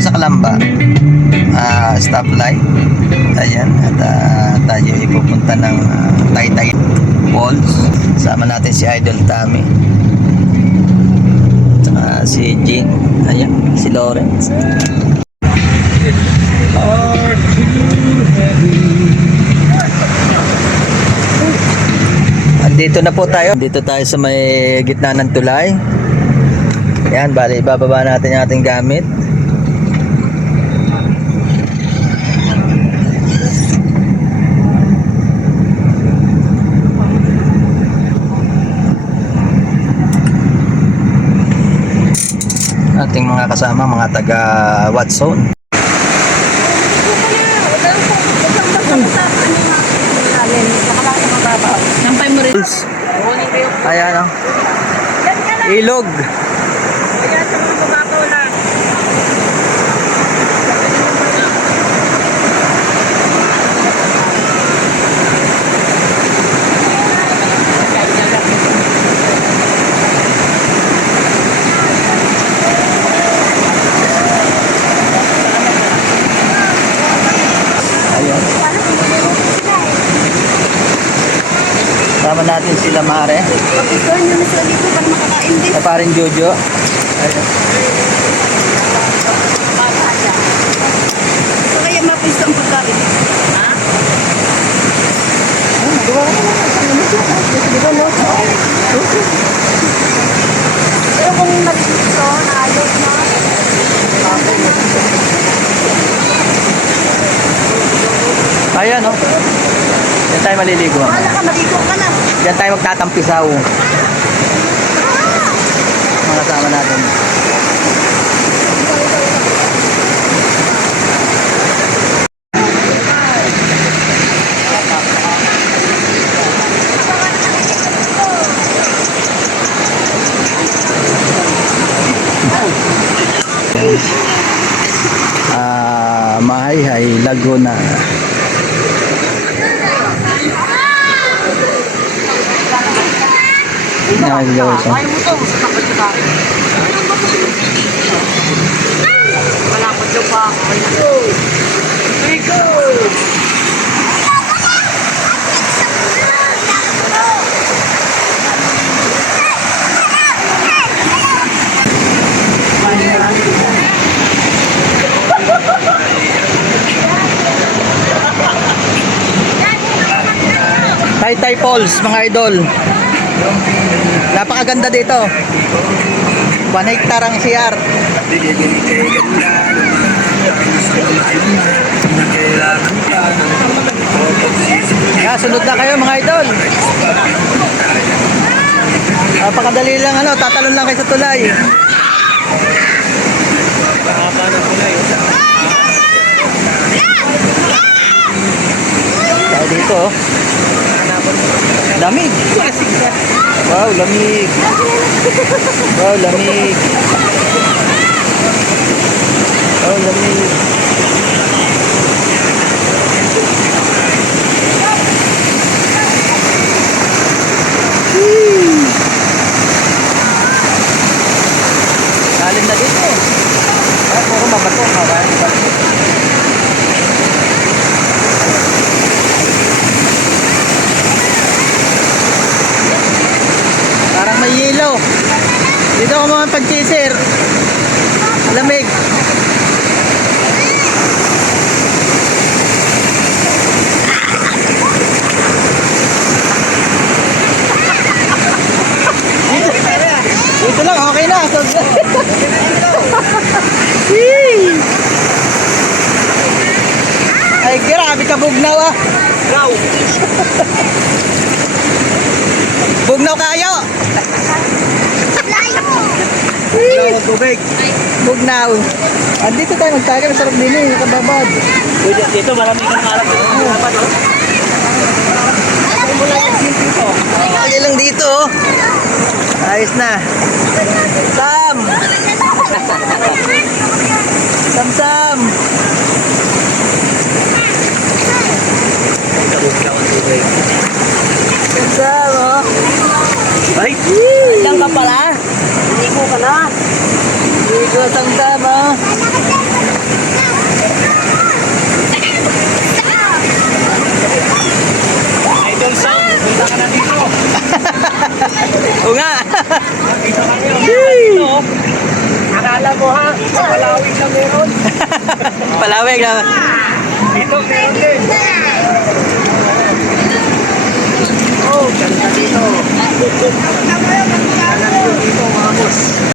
ngayon sa Kalamba, stoplight. Ayan, at tayo ipupunta ng Taytay Falls. Sama natin si Idol Tommy, tsaka si Jing, ayan, si Lawrence. Dito na po tayo. Dito tayo sa may gitna ng tulay. Yan, bali ibababa natin yung ating gamit. Ating mga kasama, mga taga Watson. Ayan o. Ilog. Sama natin sila Mare. Gusto nyo na sila dito para makakain din. Sa parin Jojo. Ayun. So kaya mapisto ang pagkain. Ha? Magawa ka naman. Di ba, no? Pero kung nalipisto, naayos na. Ayan o. Diyan tayo maliligo. Wala ka, maligo ka na. Diyan tayo magtatampisaw. Mga kasama natin. Mahay Laguna. Ayaw mo to, sa takot ka. Wala ko dyan pa. Go! Taytay Falls, mga idol. Napakaganda dito. 1 hectare ang CR. Sunod na kayo mga idol. Napakadali lang, tatalon lang kayo sa tulay. Tayo dito. Lamig. Wow, lamig. Wow, lamig. Wow, lamig. Lalim na dito. Puro mabato. Parang may yelo. Dito ako mga pag-chaser. Lamig. Dito lang, okay na. Ay, grabe ka bugnaw ah. Bugnaw kayo. Tubig. Bugnaw. Andito tayo magtagal. Masarap din eh. Kababad. Dito marami kang harap. Okay lang dito. Ayos na. Sam! Sam! Sam, oh. Ay! Ilang ka pala? Ligo ka na. Ligo, Sam, oh. Kala mo ha, sa Palawig na meron. Palawig na. Dito meron din. Oh, ganda dito. Ganda dito mga boss.